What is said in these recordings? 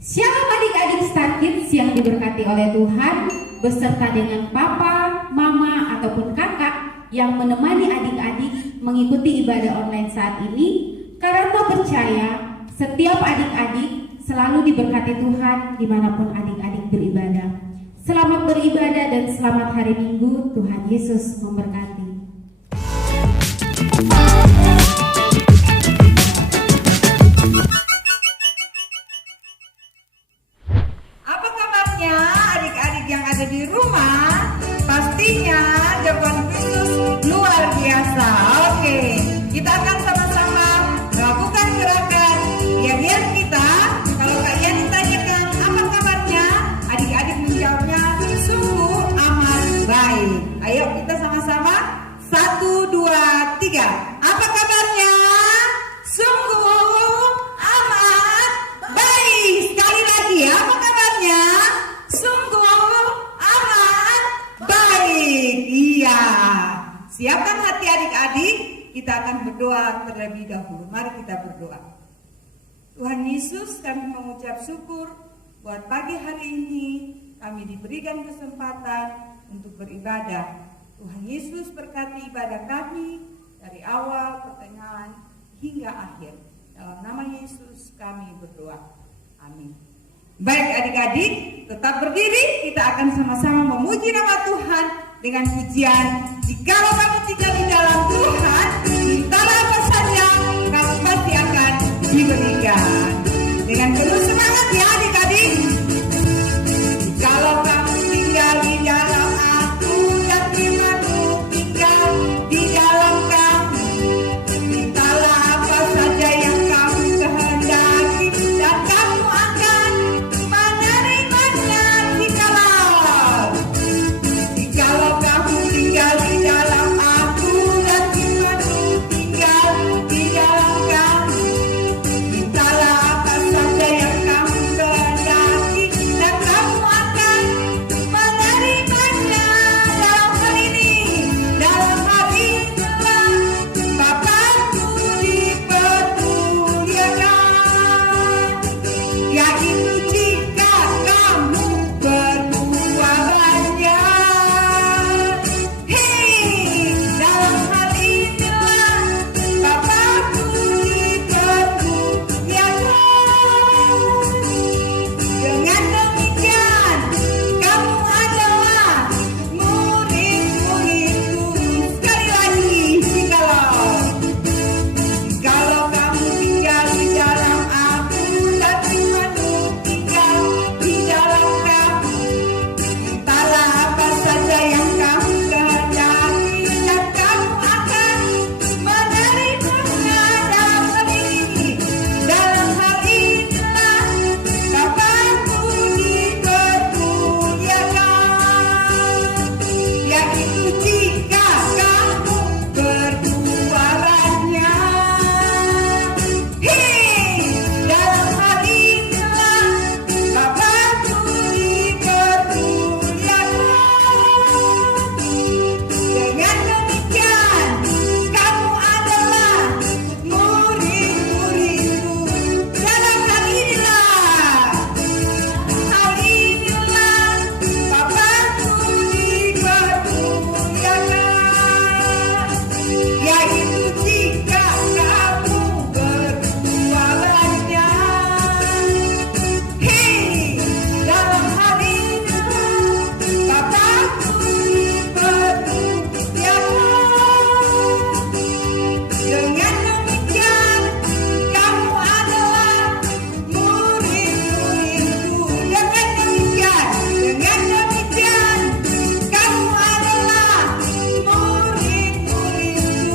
Shalom adik-adik Star Kids yang diberkati oleh Tuhan, beserta dengan papa, mama, ataupun kakak yang menemani adik-adik mengikuti ibadah online saat ini. Karena percaya setiap adik-adik selalu diberkati Tuhan dimanapun adik-adik beribadah. Selamat beribadah dan selamat hari Minggu. Tuhan Yesus memberkati. Apa kabarnya adik-adik yang ada di rumah? Pastinya jawaban Kristus luar biasa. Oke, kita akan sama-sama melakukan gerakan diam-diam kita. Kalau kalian ditanyakan apa kabarnya, adik-adik menjawabnya sungguh amat baik. Ayo kita sama-sama 1, 2, 3. Apa kabarnya? Sungguh amat baik. Sekali lagi, apa kabarnya? Sungguh amat baik. Iya. Siapkan hati adik-adik. Kita akan berdoa terlebih dahulu. Mari kita berdoa. Tuhan Yesus, kami mengucap syukur buat pagi hari ini kami diberikan kesempatan untuk beribadah. Tuhan Yesus berkati ibadah kami dari awal, pertengahan, hingga akhir. Dalam nama Yesus kami berdoa. Amin. Baik adik-adik, tetap berdiri. Kita akan sama-sama memuji nama Tuhan dengan pujian. Jikalau kamu tinggal di dalam Tuhan, mintalah apa saja, kamu pasti akan diberikan. Dengan penuh semangat ya adik-adik. Jikalau kamu tinggal di dalam aku dan firman-Mu tinggal di dalam kamu, mintalah apa saja yang kamu kehendaki dan kamu akan menerimanya. Jikalau kamu tinggal di dalam aku dan firman-Mu tinggal di dalam kamu, mintalah apa saja yang kamu kehendaki dan kamu akan menerimanya. Dalam hal inilah Bapakku dipermuliakan, yaitu jika kamu berbuahannya. Dalam hal inilah Bapakku dipermuliakan. Dengan demikian kamu adalah murid-muridku. Sekali lagi, jikalau kamu tinggal di dalam aku dan firman-Mu tinggal di dalam kamu, mintalah apa saja yang kamu kehendaki dan kamu akan menerimanya. Dalam hal inilah Bapakku dipermuliakan, yaitu jika kamu berbuahannya. Dalam hal inilah Bapakku dipermuliakan. Dengan demikian kamu adalah murid-muridku. Dalam hal inilah Bapakku dipermuliakan, yaitu jika kamu berbuahannya. Dalam hal inilah Bapakku dipermuliakan. Dengan demikian kamu adalah murid-muridku. Dengan demikian kamu adalah murid-muridku.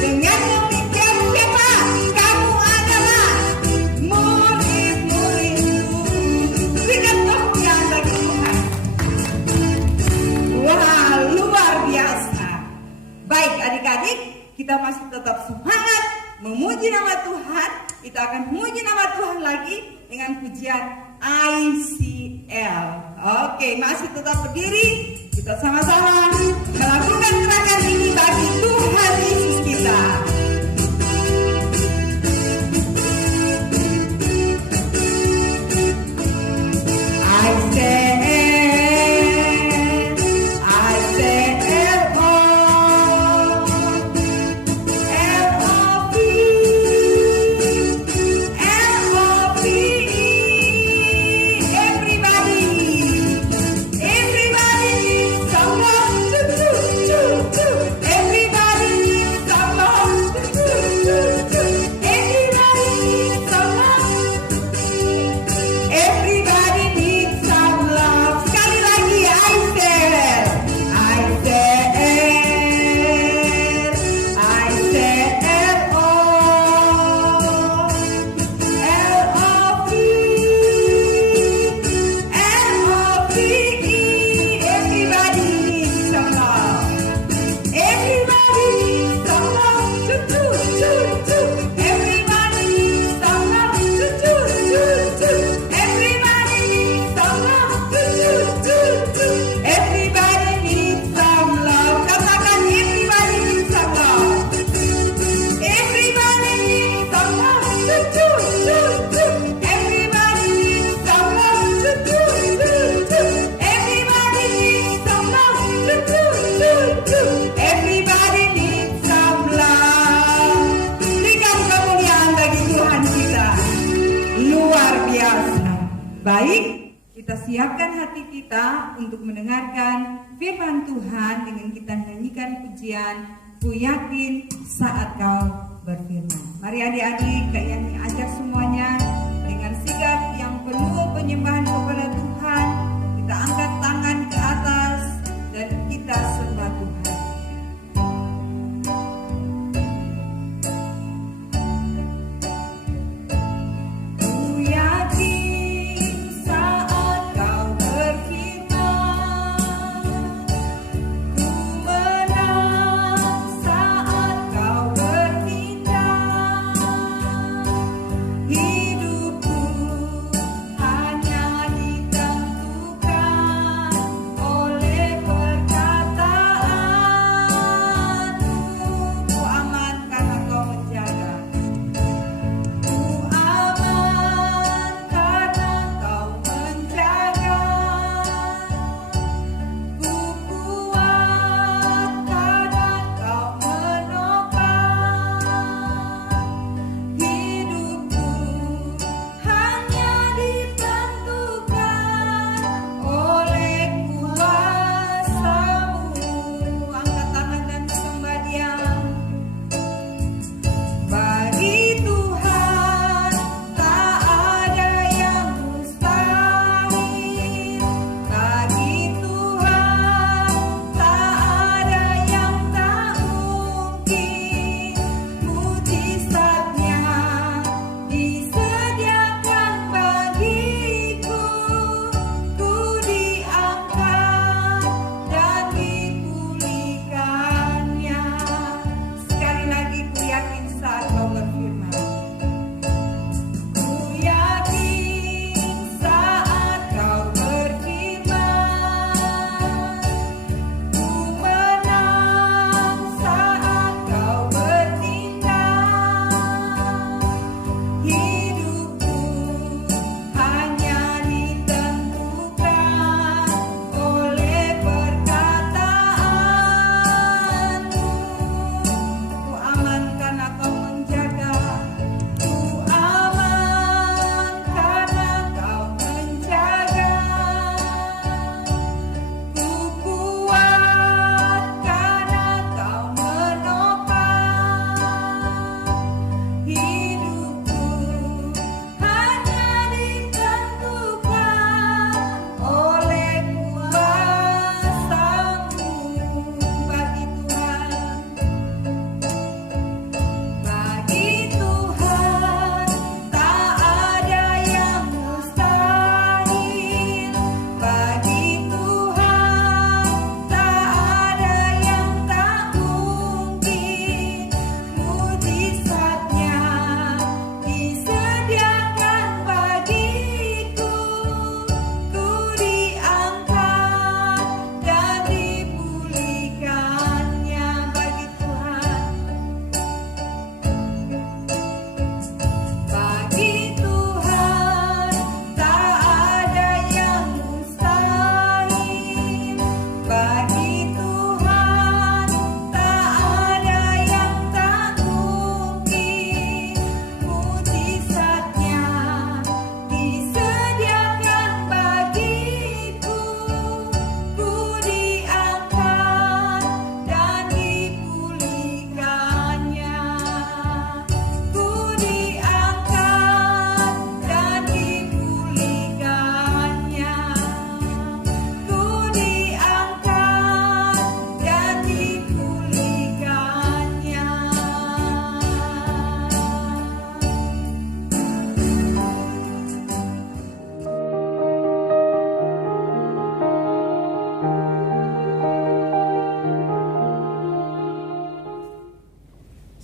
Dengan demikian siapa? Kamu adalah murid-muridku. Berikan kemuliaan bagi Tuhan. Wah, luar biasa. Baik adik-adik, kita masih tetap semangat memuji nama Tuhan. Kita akan memuji nama Tuhan lagi dengan pujian ICL. Oke, masih tetap berdiri. Kita sama-sama melakukan gerakan ini bagi Tuhan Yesus kita. Baik, kita siapkan hati kita untuk mendengarkan firman Tuhan dengan kita nyanyikan pujian Ku Yakin Saat Kau Berfirman. Mari adik-adik, Kak Yani ajak semuanya dengan sigap yang penuh penyembahan kepada Tuhan. Kita angkat tangan ke atas dan kita sembah Tuhan.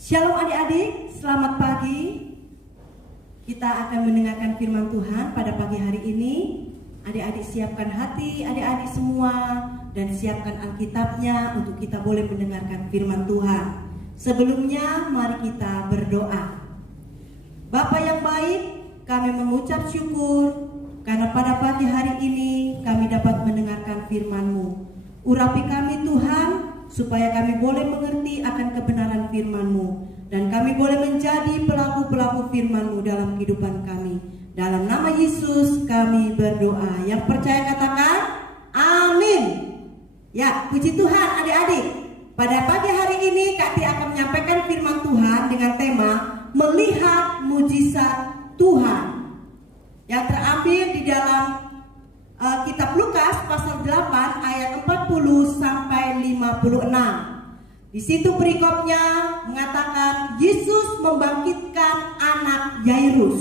Shalom adik-adik, selamat pagi. Kita akan mendengarkan firman Tuhan pada pagi hari ini. Adik-adik siapkan hati, adik-adik semua, dan siapkan Alkitabnya untuk kita boleh mendengarkan firman Tuhan. Sebelumnya mari kita berdoa. Bapa yang baik, kami mengucap syukur karena pada pagi hari ini kami dapat mendengarkan firman-Mu. Urapi kami Tuhan, supaya kami boleh mengerti akan kebenaran firman-Mu, dan kami boleh menjadi pelaku-pelaku firman-Mu dalam kehidupan kami. Dalam nama Yesus kami berdoa. Yang percaya katakan amin. Ya, puji Tuhan adik-adik. Pada pagi hari ini Kak Tia akan menyampaikan firman Tuhan dengan tema melihat mujizat Tuhan, yang terambil di dalam kitab Lukas pasal 8 ayat 40 sampai 56. Di situ perikopnya mengatakan Yesus membangkitkan anak Yairus.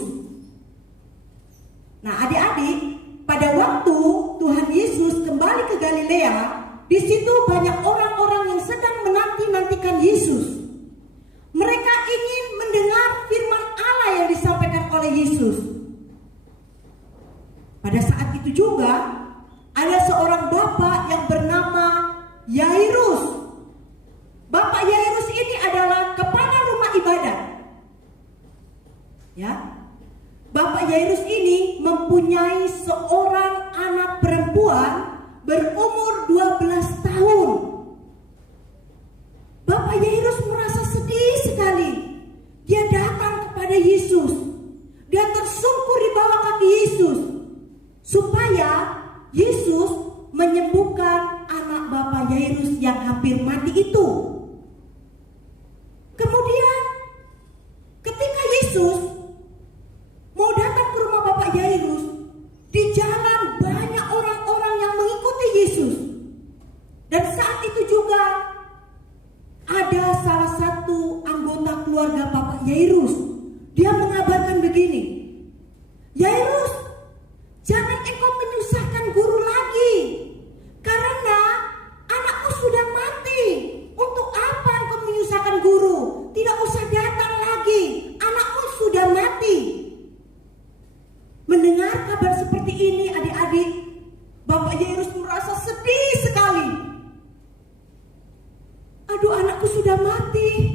Nah, adik-adik, pada waktu Tuhan Yesus kembali ke Galilea, di situ banyak orang-orang yang sedang menanti-nantikan Yesus. Mereka ingin mendengar firman Allah yang disampaikan oleh Yesus. Pada saat itu juga ada seorang bapak yang bernama Yairus. Bapak Yairus ini adalah kepala rumah ibadat. Ya. Bapak Yairus ini mempunyai seorang anak perempuan berumur 12 tahun. Bapak Yairus merasa sedih sekali. Dia datang kepada Yesus. Dia tersungkur di bawah kaki Yesus supaya Yesus menyembuhkan anak Bapak Yairus yang hampir mati itu. Kemudian ketika Yesus mau datang ke rumah Bapak Yairus, di jalan banyak orang-orang yang mengikuti Yesus. Dan saat itu juga ada salah satu anggota keluarga Bapak Yairus. Dia mengabarkan begini, Yairus, jangan engkau menyusahkan guru lagi, karena anakmu sudah mati. Untuk apa engkau menyusahkan guru? Tidak usah datang lagi, anakmu sudah mati. Mendengar kabar seperti ini adik-adik, Bapak Yairus merasa sedih sekali. Aduh, anakku sudah mati.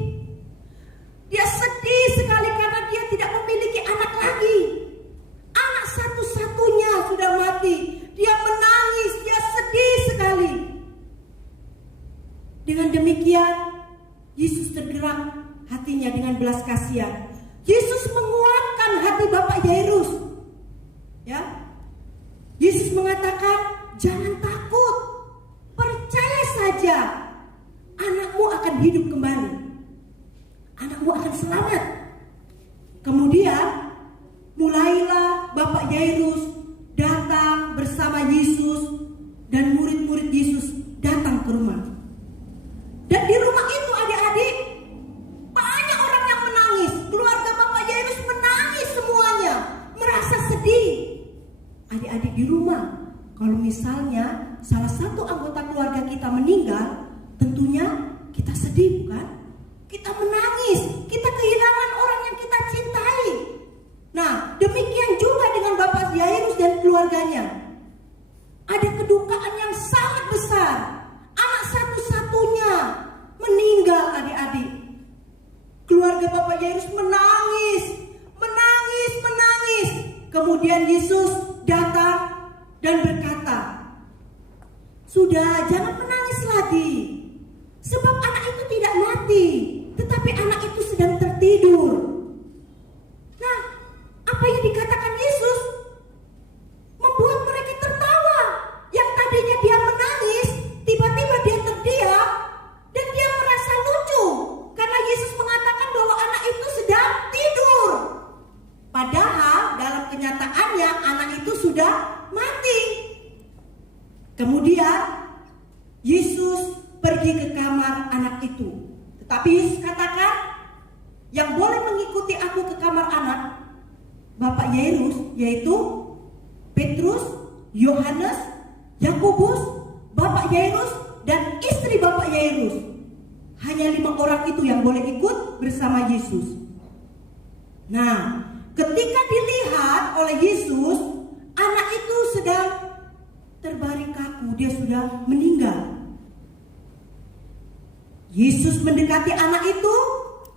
Dia sedih sekali karena dia tidak memiliki anak lagi. Anak satu-satunya sudah mati. Dia menangis, dia sedih sekali. Dengan demikian, Yesus tergerak hatinya dengan belas kasihan. Yesus menguatkan hati Bapak Yairus. Ya, Yesus mengatakan, jangan takut, percaya saja, anakmu akan hidup kembali, anakmu akan selamat. Kemudian mulailah Bapak Yairus datang bersama Yesus dan murid-murid Yesus datang ke rumah. Dan di rumah itu adik-adik, banyak orang yang menangis. Keluarga Bapak Yairus menangis semuanya, merasa sedih. Adik-adik di rumah, kalau misalnya salah satu anggota keluarga kita meninggal, tentunya kita sedih, bukan? Kita menangis, kita kehilangan orang yang kita cintai. Nah, demikian juga dengan Bapak Yairus dan keluarganya. Ada kedukaan yang sangat besar. Anak satu-satunya meninggal, adik-adik. Keluarga Bapak Yairus menangis. Kemudian Yesus datang dan berkata, sudah, jangan menangis lagi, sebab anak itu tidak mati, tetapi anak itu sedang tertidur. Nah, apa yang dikatakan Yesus membuat mereka tertawa. Yang tadinya dia menangis, tiba-tiba dia terdiam dan dia merasa lucu karena Yesus mengatakan bahwa anak itu sedang tidur. Padahal dalam kenyataannya anak itu sudah mati. Kemudian Yesus pergi ke kamar anak itu. Tetapi Yesus katakan, yang boleh mengikuti aku ke kamar anak Bapak Yairus, yaitu Petrus, Yohanes, Yakobus, Bapak Yairus, dan istri Bapak Yairus. Hanya 5 orang itu yang boleh ikut bersama Yesus. Nah, ketika dilihat oleh Yesus, anak itu sedang terbaring kaku, dia sudah meninggal. Yesus mendekati anak itu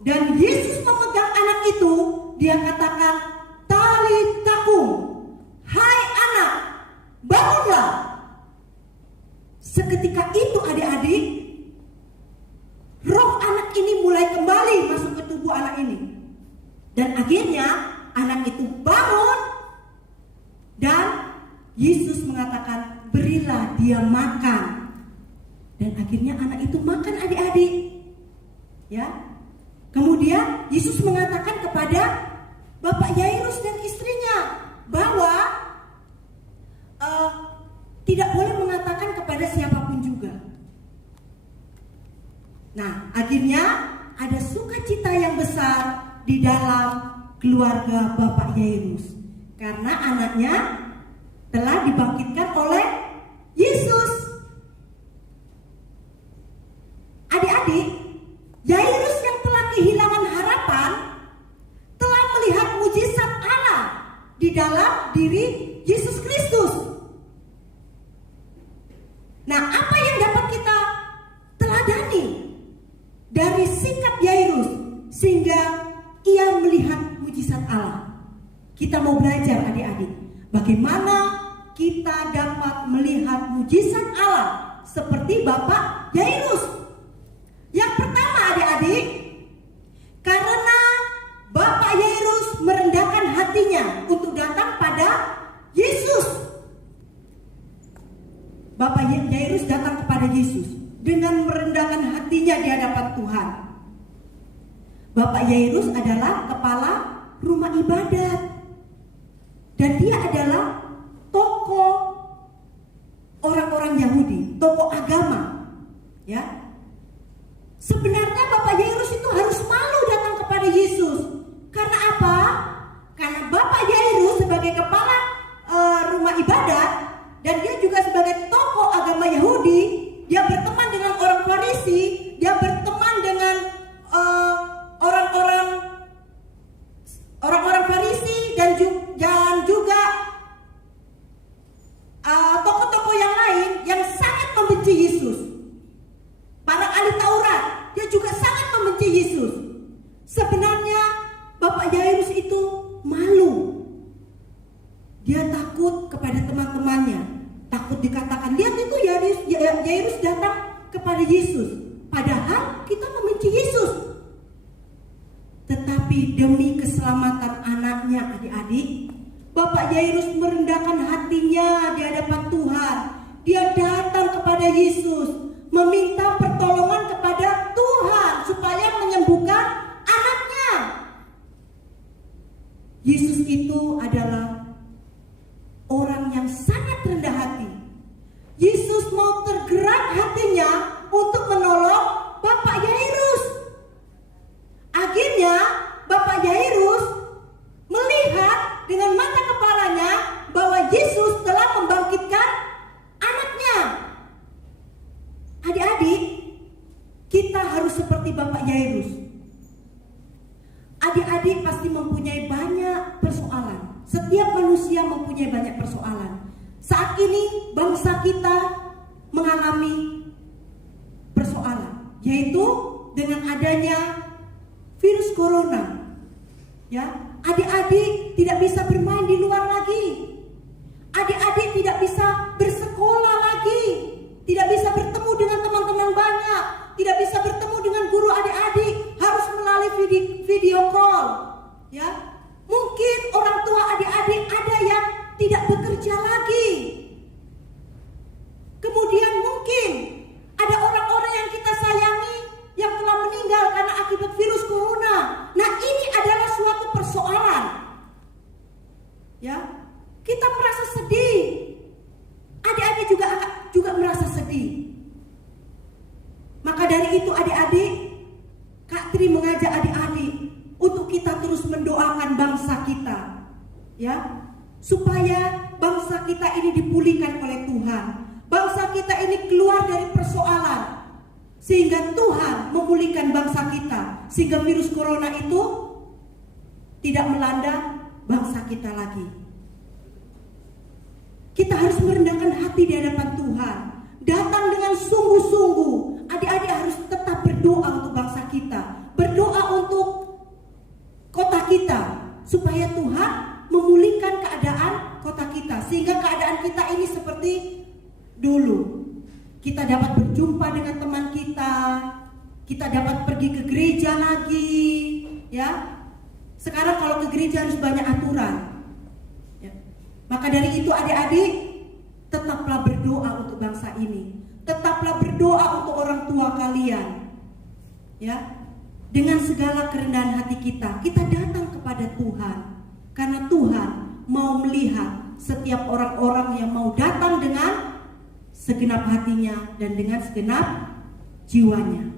dan Yesus memegang anak itu. Dia katakan, "Talitakum, hai anak, bangunlah." Seketika itu adik-adik, roh anak ini mulai kembali masuk ke tubuh anak ini. Dan akhirnya anak itu bangun Yesus mengatakan, berilah dia makan. Dan akhirnya anak itu makan, adik-adik. Ya. Kemudian Yesus mengatakan kepada Bapak Yairus dan istrinya bahwa tidak boleh mengatakan kepada siapapun juga. Nah, akhirnya ada sukacita yang besar di dalam keluarga Bapak Yairus karena anaknya telah dibangkitkan oleh Yesus. Adik-adik, Yairus yang telah kehilangan harapan telah melihat mujizat Allah di dalam diri Yesus Kristus. Nah, apa yang dapat kita teladani dari sikap Yairus sehingga ia melihat mujizat Allah? Kita mau belajar, adik-adik, bagaimana kita dapat melihat mujizat Allah seperti Bapak Yairus. Yang pertama, adik-adik, karena Bapak Yairus merendahkan hatinya untuk datang pada Yesus. Bapak Yairus datang kepada Yesus dengan merendahkan hatinya di hadapan Tuhan. Bapak Yairus adalah kepala rumah ibadat dan dia adalah tokoh orang-orang Yahudi, tokoh agama. Ya, sebenarnya Bapak Yairus itu harus malu datang kepada Yesus. Karena apa? Karena Bapak Yairus sebagai kepala rumah ibadat dan dia juga sebagai tokoh agama Yahudi, dia berteman dengan orang Farisi, dia berteman dengan orang-orang Farisi dan juga tokoh-tokoh yang lain yang sangat membenci Yesus. Para ahli Taurat, dia juga sangat membenci Yesus. Sebenarnya Bapak Yairus itu malu. Dia takut kepada teman-temannya, takut dikatakan, lihat itu Yairus datang kepada Yesus, padahal kita membenci Yesus. Tetapi demi keselamatan anaknya, adik-adik, Bapak Yairus merendahkan hatinya di hadapan Tuhan. Dia datang kepada Yesus, meminta pertolongan kepada Tuhan supaya menyembuhkan anaknya. Yesus itu adalah orang yang sangat rendah hati. Yesus mau tergerak hatinya untuk menolong Bapak Yairus. Akhirnya Bapak Yairus melihat dengan mata kepalanya bahwa Yesus telah membangkitkan anaknya. Adik-adik, kita harus seperti Bapak Yairus. Adik-adik pasti mempunyai banyak persoalan. Setiap manusia mempunyai banyak persoalan. Saat ini bangsa kita mengalami persoalan, yaitu dengan adanya virus corona. Ya, adik-adik tidak bisa bermain di luar lagi. Adik-adik tidak bisa bersekolah lagi. Tidak bisa bertemu dengan teman-teman banyak. Tidak bisa bertemu dengan guru adik-adik. Harus melalui video call. Ya, mungkin orang tua adik-adik ada yang tidak bekerja lagi. Kemudian mungkin ada orang-orang yang kita sayangi yang telah meninggal karena akibat virus corona. Nah, ini adalah suatu persoalan. Ya, kita merasa sedih. Adik-adik juga merasa sedih. Maka dari itu adik-adik, Kak Tri mengajak adik-adik untuk kita terus mendoakan bangsa kita, ya, supaya bangsa kita ini dipulihkan oleh Tuhan. Bangsa kita ini keluar dari persoalan, sehingga Tuhan memulihkan bangsa kita, sehingga virus corona itu tidak melanda bangsa kita lagi. Kita harus merendahkan hati di hadapan Tuhan, datang dengan sungguh-sungguh. Adik-adik harus tetap berdoa untuk bangsa kita, berdoa untuk kota kita, supaya Tuhan memulihkan keadaan kota kita, sehingga keadaan kita ini seperti dulu. Kita dapat berjumpa dengan teman kita dapat pergi ke gereja lagi, ya. Sekarang kalau ke gereja harus banyak aturan, ya. Maka dari itu adik-adik, sekalian, ya, dengan segala kerendahan hati kita datang kepada Tuhan, karena Tuhan mau melihat setiap orang-orang yang mau datang dengan segenap hatinya dan dengan segenap jiwanya.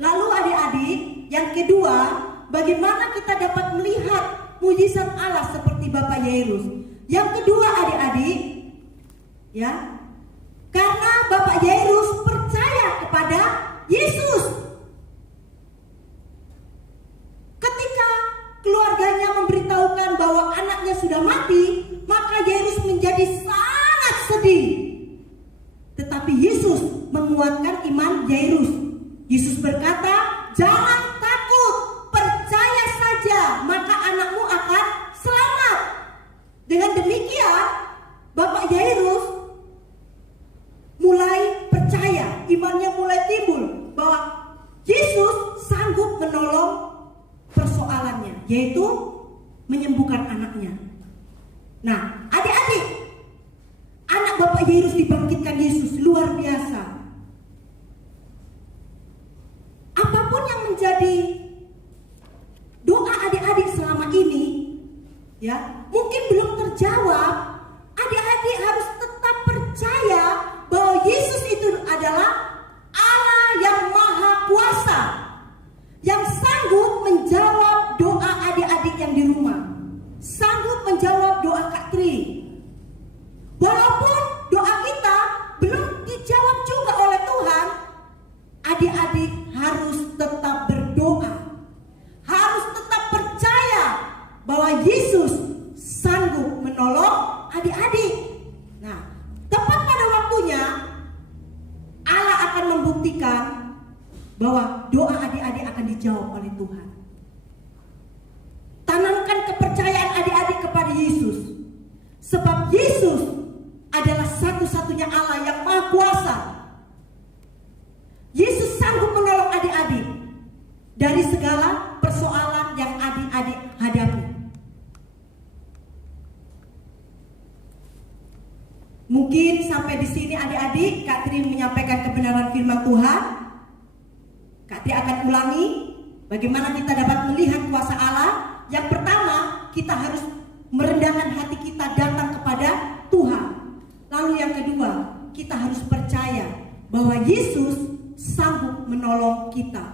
Lalu adik-adik, yang kedua, bagaimana kita dapat melihat mujizat Allah seperti Bapak Yairus? Yang kedua adik-adik, ya, karena Bapak Yairus percaya kepada Yesus. Ketika keluarganya memberitahukan bahwa anaknya sudah mati, maka Yairus menjadi sangat sedih. Tetapi Yesus menguatkan iman Yairus. Yesus berkata, "Jangan takut, percaya saja, maka anakmu akan selamat." Dengan demikian, Bapak Yairus mulai percaya, imannya mulai timbul bahwa Yesus sanggup menolong persoalannya, yaitu menyembuhkan anaknya. Nah, adik-adik, anak Bapak Yairus dibangkitkan Yesus, luar biasa. Apapun yang menjadi doa adik-adik selama ini, ya, mungkin belum terjawab. Adik-adik harus tetap percaya bahwa Yesus itu adalah Allah yang Maha Kuasa, yang sanggup menjawab doa adik-adik yang di rumah, sanggup menjawab doa Kak Tri. Walaupun doa kita belum dijawab juga oleh Tuhan, adik-adik harus tetap berdoa, harus tetap percaya bahwa Yesus sanggup menolong adik-adik. Nah, tepat pada waktunya Allah akan membuktikan bahwa doa adik-adik akan dijawab oleh Tuhan. Tanamkan kepercayaan adik-adik kepada Yesus, sebab Yesus adalah satu-satunya Allah yang Maha Kuasa. Yesus sanggup menolong adik-adik dari segala persoalan yang adik-adik hadapi. Mungkin sampai di sini adik-adik, Kak Tri menyampaikan kebenaran firman Tuhan. Kak Tri akan ulangi bagaimana kita dapat melihat kuasa Allah. Yang pertama, kita harus merendahkan hati kita datang kepada Tuhan. Lalu yang kedua, kita harus percaya bahwa Yesus sanggup menolong kita.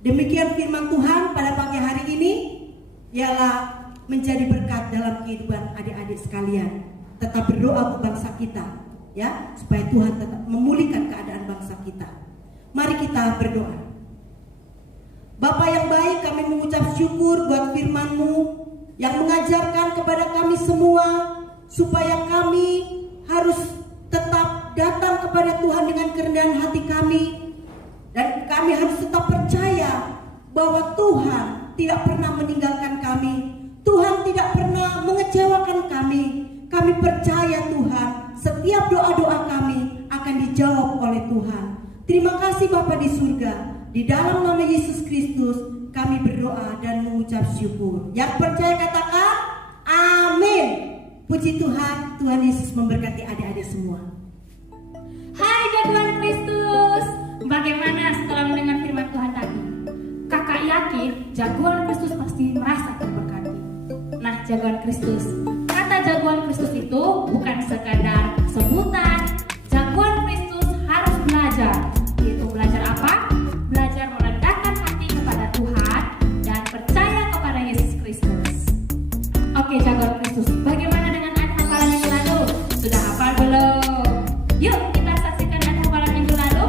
Demikian firman Tuhan pada pagi hari ini, ialah menjadi berkat dalam kehidupan adik-adik sekalian. Tetap berdoa untuk bangsa kita, ya, supaya Tuhan tetap memulihkan keadaan bangsa kita. Mari kita berdoa. Bapa yang baik, kami mengucap syukur buat firman-Mu yang mengajarkan kepada kami semua supaya kami harus tetap datang kepada Tuhan dengan kerendahan hati kami, dan kami harus tetap percaya bahwa Tuhan tidak pernah meninggalkan kami, Tuhan tidak pernah mengecewakan kami. Kami percaya Tuhan, setiap doa-doa kami akan dijawab oleh Tuhan. Terima kasih Bapa di surga, di dalam nama Yesus Kristus kami berdoa dan mengucap syukur. Yang percaya katakan amin. Puji Tuhan, Tuhan Yesus memberkati adik-adik semua. Hai jagoan Kristus, bagaimana setelah mendengar firman Tuhan tadi? Kakak yakin jagoan Kristus pasti merasa terberkati. Nah jagoan Kristus, kata jagoan Kristus itu bukan sekadar sebutan. Jagoan Kristus harus belajar. Yaitu belajar apa? Belajar merendahkan hati kepada Tuhan dan percaya kepada Yesus Kristus. Oke jagoan Kristus, bagaimana dengan ayat hafalan minggu lalu? Sudah hafal belum? Yuk kita saksikan ayat hafalan minggu lalu.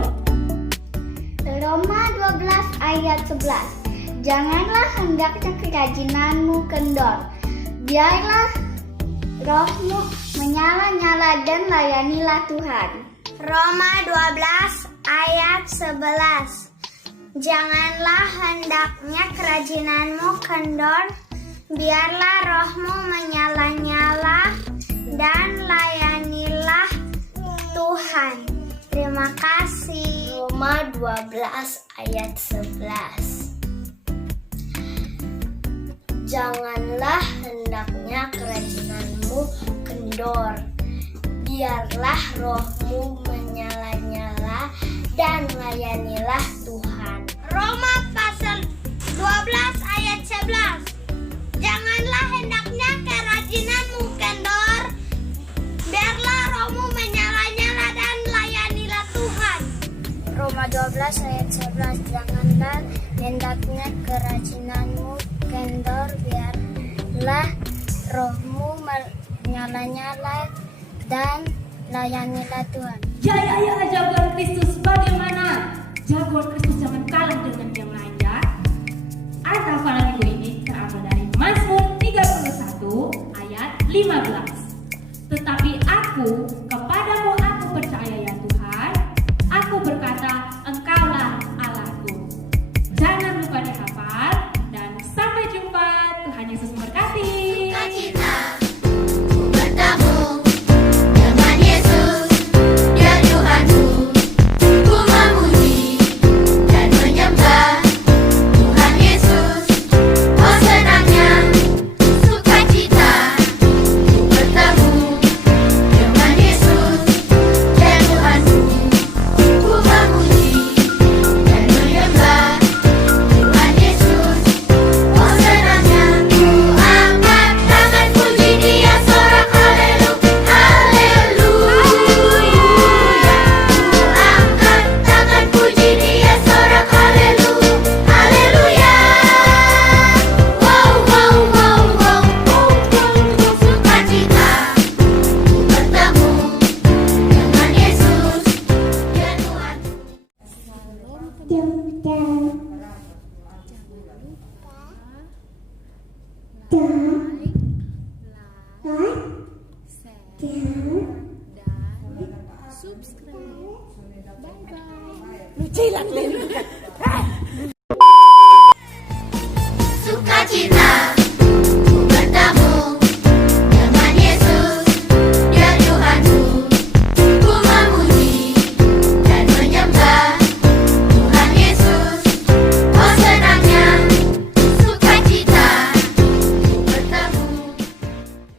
Roma 12 ayat 11. Janganlah hendaknya kerajinanmu kendor. Biarlah rohmu menyala-nyala dan layanilah Tuhan. Roma 12 ayat 11. Janganlah hendaknya kerajinanmu kendor, biarlah rohmu menyala-nyala dan layanilah Tuhan. Terima kasih. Roma 12 ayat 11. Janganlah hendaknya kerajinanmu kendor, biarlah rohmu menyala-nyala dan layanilah Tuhan. Roma pasal 12 ayat 11. Janganlah hendaknya kerajinanmu kendor, biarlah rohmu menyala-nyala dan layanilah Tuhan. Roma 12 ayat 11. Janganlah hendaknya kerajinanmu kendor, biarlah rohmu menyala-nyala dan layanilah Tuhan. Ya jagoan Kristus, bagaimana? Jagoan Kristus jangan kalah dengan yang lain ya. Ayat hafalan minggu ini terambil dari Mazmur 31 ayat 15. Tetapi